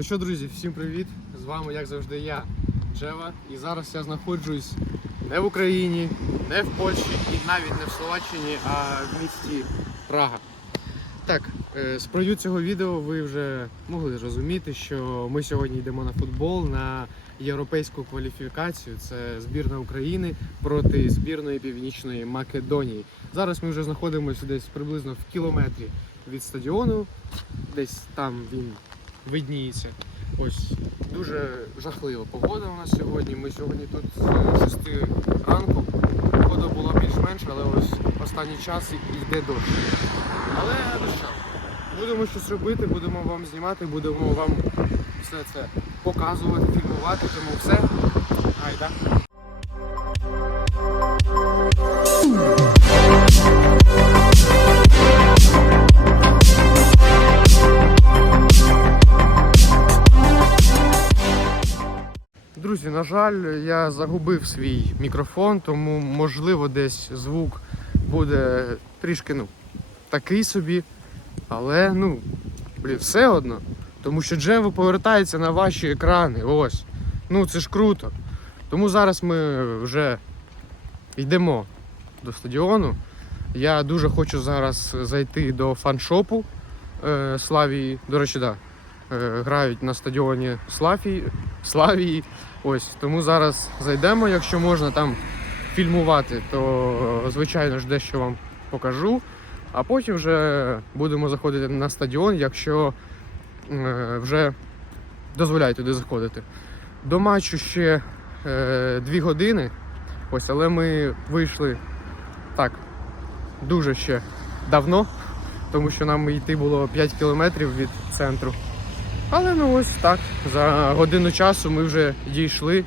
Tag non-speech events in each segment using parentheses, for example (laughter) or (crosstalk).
Ну що, друзі, всім привіт! З вами, як завжди, я, Джева. І зараз я знаходжусь не в Україні, не в Польщі і навіть не в Словаччині, а в місті Прага. Так, е, з прою цього відео ви вже могли зрозуміти, що ми сьогодні йдемо на футбол на європейську кваліфікацію. Це збірна України проти збірної Північної Македонії. Зараз ми вже знаходимося десь приблизно в кілометрі від стадіону. Десь там він видніється. Ось дуже жахлива погода у нас сьогодні. Ми сьогодні тут з 6 ранку. Погода була більш-менш, але ось останній час йде дощ. Але що, будемо щось робити, будемо вам знімати, будемо вам все це показувати, фільмувати, тому все. Гайда. Друзі, на жаль, я загубив свій мікрофон, тому можливо десь звук буде трішки ну, такий собі. Але ну, блін, все одно. Тому що Джево повертається на ваші екрани. Ось. Ну це ж круто. Тому зараз ми вже йдемо до стадіону. Я дуже хочу зараз зайти до фаншопу е, Славії. До речі, да, е, грають на стадіоні Славії. Славії. Ось тому зараз зайдемо, якщо можна там фільмувати, то звичайно ж дещо вам покажу. А потім вже будемо заходити на стадіон, якщо е, вже дозволяють туди заходити. До матчу ще е, дві години. Ось, але ми вийшли так дуже ще давно, тому що нам йти було 5 кілометрів від центру. Але ну ось так. За годину часу ми вже дійшли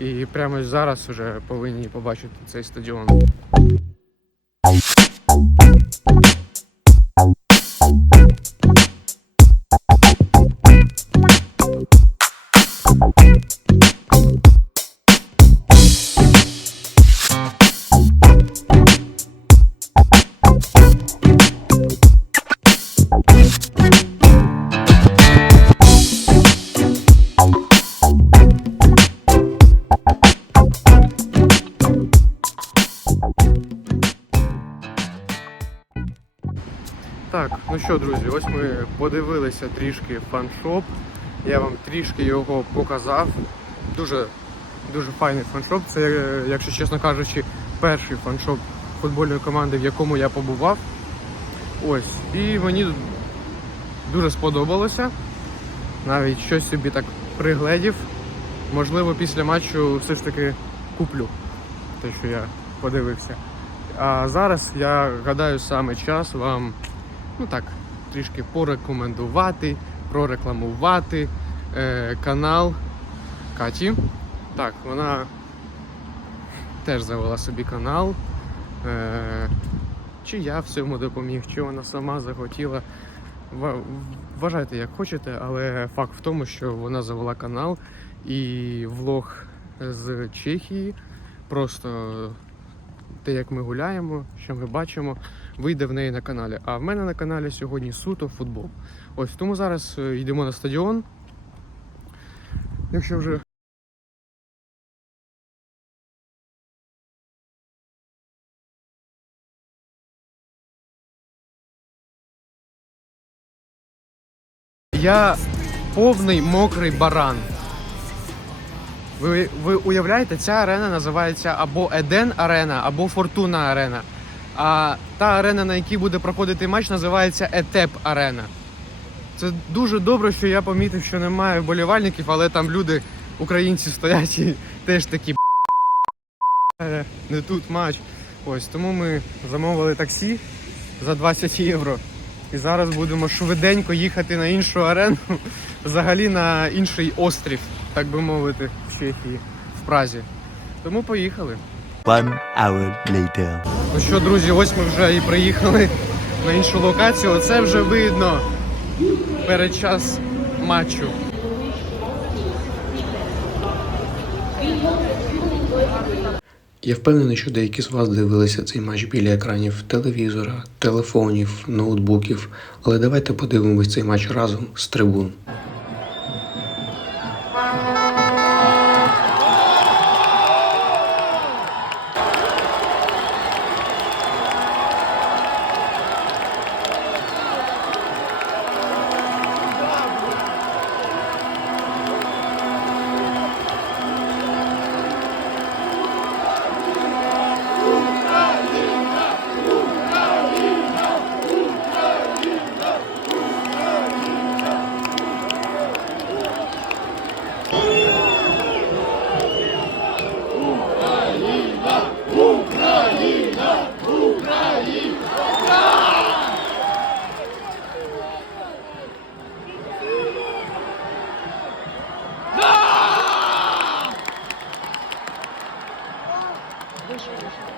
і прямо зараз вже повинні побачити цей стадіон. Ну що, друзі, ось ми подивилися трішки фаншоп. Я вам трішки його показав. Дуже дуже файний фаншоп. Це, е, якщо чесно кажучи, перший фаншоп футбольної команди, в якому я побував. Ось. І мені дуже сподобалося. Навіть щось собі так пригледів. Можливо, після матчу все ж таки куплю те, що я подивився. А зараз я гадаю саме час вам ну так, трішки порекомендувати, прорекламувати е, канал Каті. Так, вона теж завела собі канал. Е, чи я в цьому допоміг, чи вона сама захотіла. Вважайте, як хочете, але факт в тому, що вона завела канал і влог з Чехії. Просто те, як ми гуляємо, що ми бачимо, вийде в неї на каналі. А в мене на каналі сьогодні суто футбол. Ось тому зараз е, йдемо на стадіон. Якщо вже. Я повний мокрий баран. Ви, ви уявляєте, ця арена називається або Еден Арена, або Фортуна Арена. А та арена, на якій буде проходити матч, називається Етеп Арена. Це дуже добре, що я помітив, що немає вболівальників, але там люди, українці стоять і теж такі «Б**, не тут матч. Ось тому ми замовили таксі за 20 євро. І зараз будемо швиденько їхати на іншу арену, (laughs) взагалі на інший острів, так би мовити, в Чехії, в Празі. Тому поїхали. One hour later. Ну що, друзі, ось ми вже і приїхали на іншу локацію. Оце вже видно перед час матчу. Я впевнений, що деякі з вас дивилися цей матч біля екранів телевізора, телефонів, ноутбуків. Але давайте подивимось цей матч разом з трибун.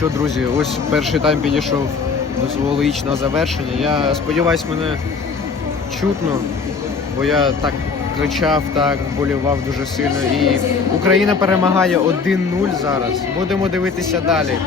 Що, друзі, ось перший тайм підійшов до свого логічного завершення. Я сподіваюсь, мене чутно, бо я так кричав, так болівав дуже сильно. І Україна перемагає 1-0 зараз. Будемо дивитися далі.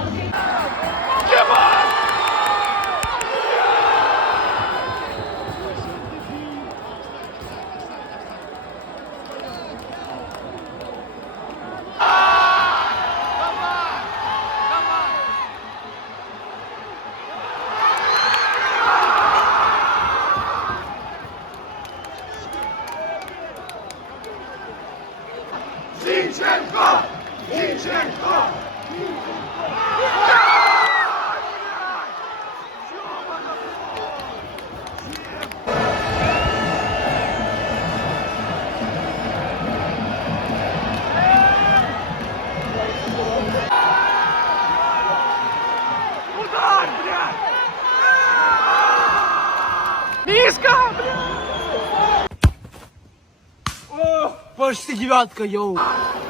બીજી વાત કહ્યું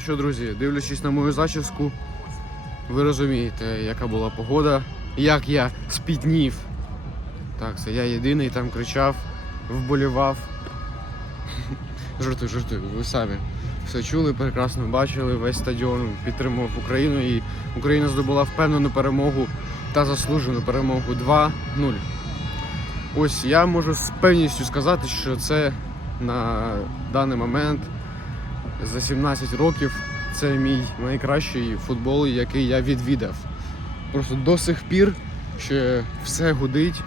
Ну що, друзі, дивлячись на мою зачіску, ви розумієте, яка була погода, як я спітнів. Так, це я єдиний там кричав, вболівав. (laughs) Жартую, жартую, ви самі все чули, прекрасно бачили, весь стадіон підтримував Україну і Україна здобула впевнену перемогу та заслужену перемогу 2-0. Ось я можу з певністю сказати, що це на даний момент за 17 років це мій найкращий футбол, який я відвідав. Просто до сих пір ще все гудить,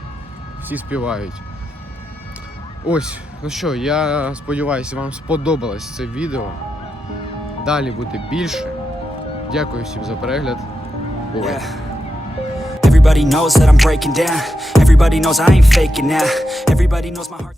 всі співають. Ось, ну що, я сподіваюся, вам сподобалось це відео. Далі буде більше. Дякую всім за перегляд. Бувайте. Everybody knows that I'm breaking down. Everybody knows I ain't faking now. Everybody knows my heart.